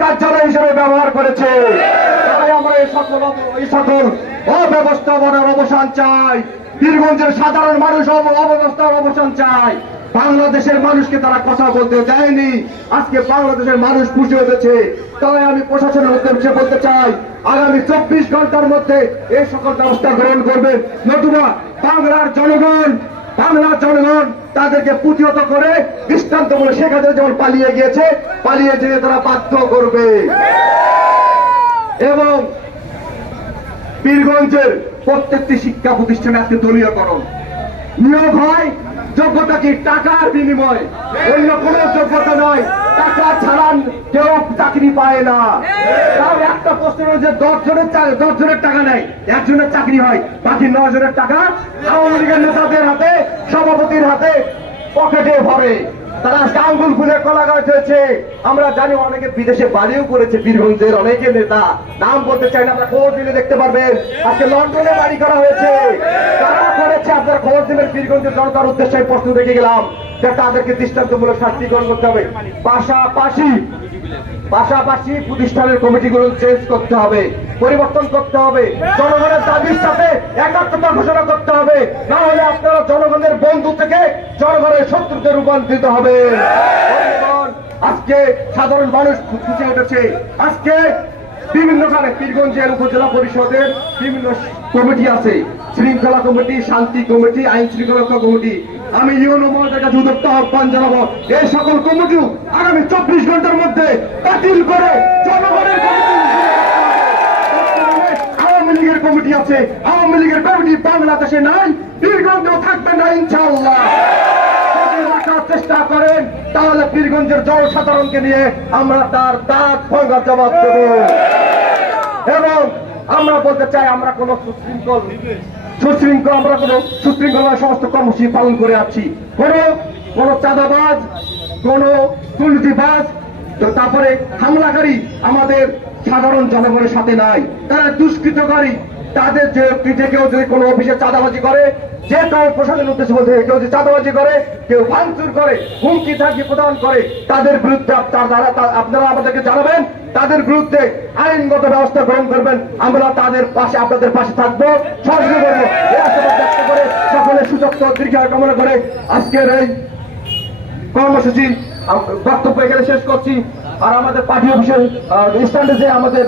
কার্যালয় হিসেবে ব্যবহার করেছে। অব্যবস্থাপনার অবসান চাই। বীরগঞ্জের সাধারণ মানুষ অব্যবস্থার অবসান বাংলাদেশের মানুষকে তারা কথা বলতে দেয়নি। আজকে বাংলাদেশের মানুষ খুশি হয়েছে। তাই আমি প্রশাসনের উদ্দেশ্যে বলতে চাই, আগামী চব্বিশ ঘণ্টার মধ্যে এই সকল ব্যবস্থা গ্রহণ করবে নতুবা বাংলার জনগণ। বাংলার জনগণ তাদেরকে প্রতিহত করে দৃষ্টান্তমূলক শেখ হাসিনা যেমন পালিয়ে গিয়েছে, পালিয়ে যেতে তারা বাধ্য করবে। এবং বীরগঞ্জের প্রত্যেকটি শিক্ষা প্রতিষ্ঠানে আজকে দলীয়করণ। নিয়োগ হয় যোগ্যতা কি টাকার বিনিময়। অন্য কোনো যোগ্যতা নয় টাকা ছাড়ান কেউ চাকরি পায় না। তাও একটা প্রশ্ন যে দশ জনের দশ জনের টাকা নেয় একজনের চাকরি হয়, বাকি নয় জনের টাকা আওয়ামী লীগের নেতাদের হাতে, সভাপতির হাতে পকেটে ভরে। তারা আজকে আঙ্গুল ফুলে কলা গাছ হয়েছে। আমরা জানি অনেকে বিদেশে বাড়িও করেছে বীরগঞ্জের অনেকে নেতা। নাম বলতে চাই না, আপনারা খবর দিলে দেখতে পারবেন। আজকে লন্ডনে বাড়ি করা হয়েছে। কারা করেছে, আপনারা খবর দিবেন বীরগঞ্জের জনতার উদ্দেশ্যে আমি প্রশ্ন রেখে গেলাম যে তাদেরকে দৃষ্টান্তমূলক শাস্তি গ্রহণ করতে হবে। পাশাপাশি পাশাপাশি প্রতিষ্ঠানের কমিটিগুলো চেঞ্জ করতে হবে, পরিবর্তন করতে হবে। জনগণের দাবির সাথে একাত্মতা ঘোষণা করতে হবে। না হলে আপনারা জনগণের বন্ধু থেকে জনগণের শত্রুতে রূপান্তরিত হবে। আজকে সাধারণ মানুষ খুঁজে উঠেছে আজকে বিভিন্ন খানে পীরগঞ্জের উপজেলা পরিষদের বিভিন্ন কমিটি আছে। শৃঙ্খলা কমিটি, শান্তি কমিটি, আইন শৃঙ্খলা কমিটি। আমি ইউনো মহোদয়ের কাছে আহ্বান জানাব এই সকল কমিটি আগামী চব্বিশ ঘণ্টার মধ্যে বাতিল করে জনগণের আওয়ামী লীগের কমিটি আছে। আওয়ামী লীগের কমিটি বাংলাদেশে নাই বীরগঞ্জেও থাকবে না চেষ্টা করেন, তাহলে বীরগঞ্জের জনসাধারণকে নিয়ে আমরা তার দাঁত ভয়ঙ্কর জবাব দেব। এবং আমরা বলতে চাই, আমরা কোন সুশৃঙ্খল সুশৃঙ্খল, আমরা কোন সুশৃঙ্খলা সমস্ত কর্মসূচি পালন করে আছি। কোন কোন চাঁদাবাজ, কোন দুর্নীতিবাজ তো তারপরে হামলাকারী আমাদের সাধারণ জনগণের সাথে নাই। তারা দুষ্কৃতকারী। তাদের যে যে কেউ যদি কোনো অফিসে চাঁদাবাজি করে, যে কারও প্রশাসনের উদ্দেশ্যে বলতে কেউ যদি চাঁদাবাজি করে, কেউ ভাঙচুর করে, হুমকি থাকি প্রদান করে, তাদের বিরুদ্ধে তারা আপনারা আমাদেরকে জানাবেন, তাদের বিরুদ্ধে আইনগত ব্যবস্থা গ্রহণ করবেন। আমরা তাদের পাশে, আপনাদের পাশে থাকব ব্যক্ত করে সকলের সুযোগ দীর্ঘ কামনা করে আজকের এই কর্মসূচি বক্তব্য এখানে শেষ করছি। আর আমাদের পার্টি অফিসের স্ট্যান্ডে যে আমাদের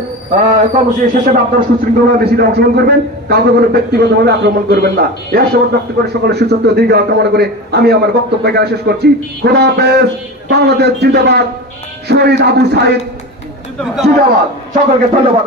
কর্মসূচি শেষে আপনারা সুশৃঙ্খলভাবে বেশি অংশগ্রহণ করবেন। কাউকে কোনো ব্যক্তিগতভাবে আক্রমণ করবেন না। এর সময় ব্যক্ত করে সকলের সুস্থ দীর্ঘ কামনা করে আমি আমার বক্তব্য এখানে শেষ করছি। খোদা হাফেজ, বাংলাদেশ জিন্দাবাদ, শহীদ আবু সাইদ, জিন্দাবাদ। সকলকে ধন্যবাদ।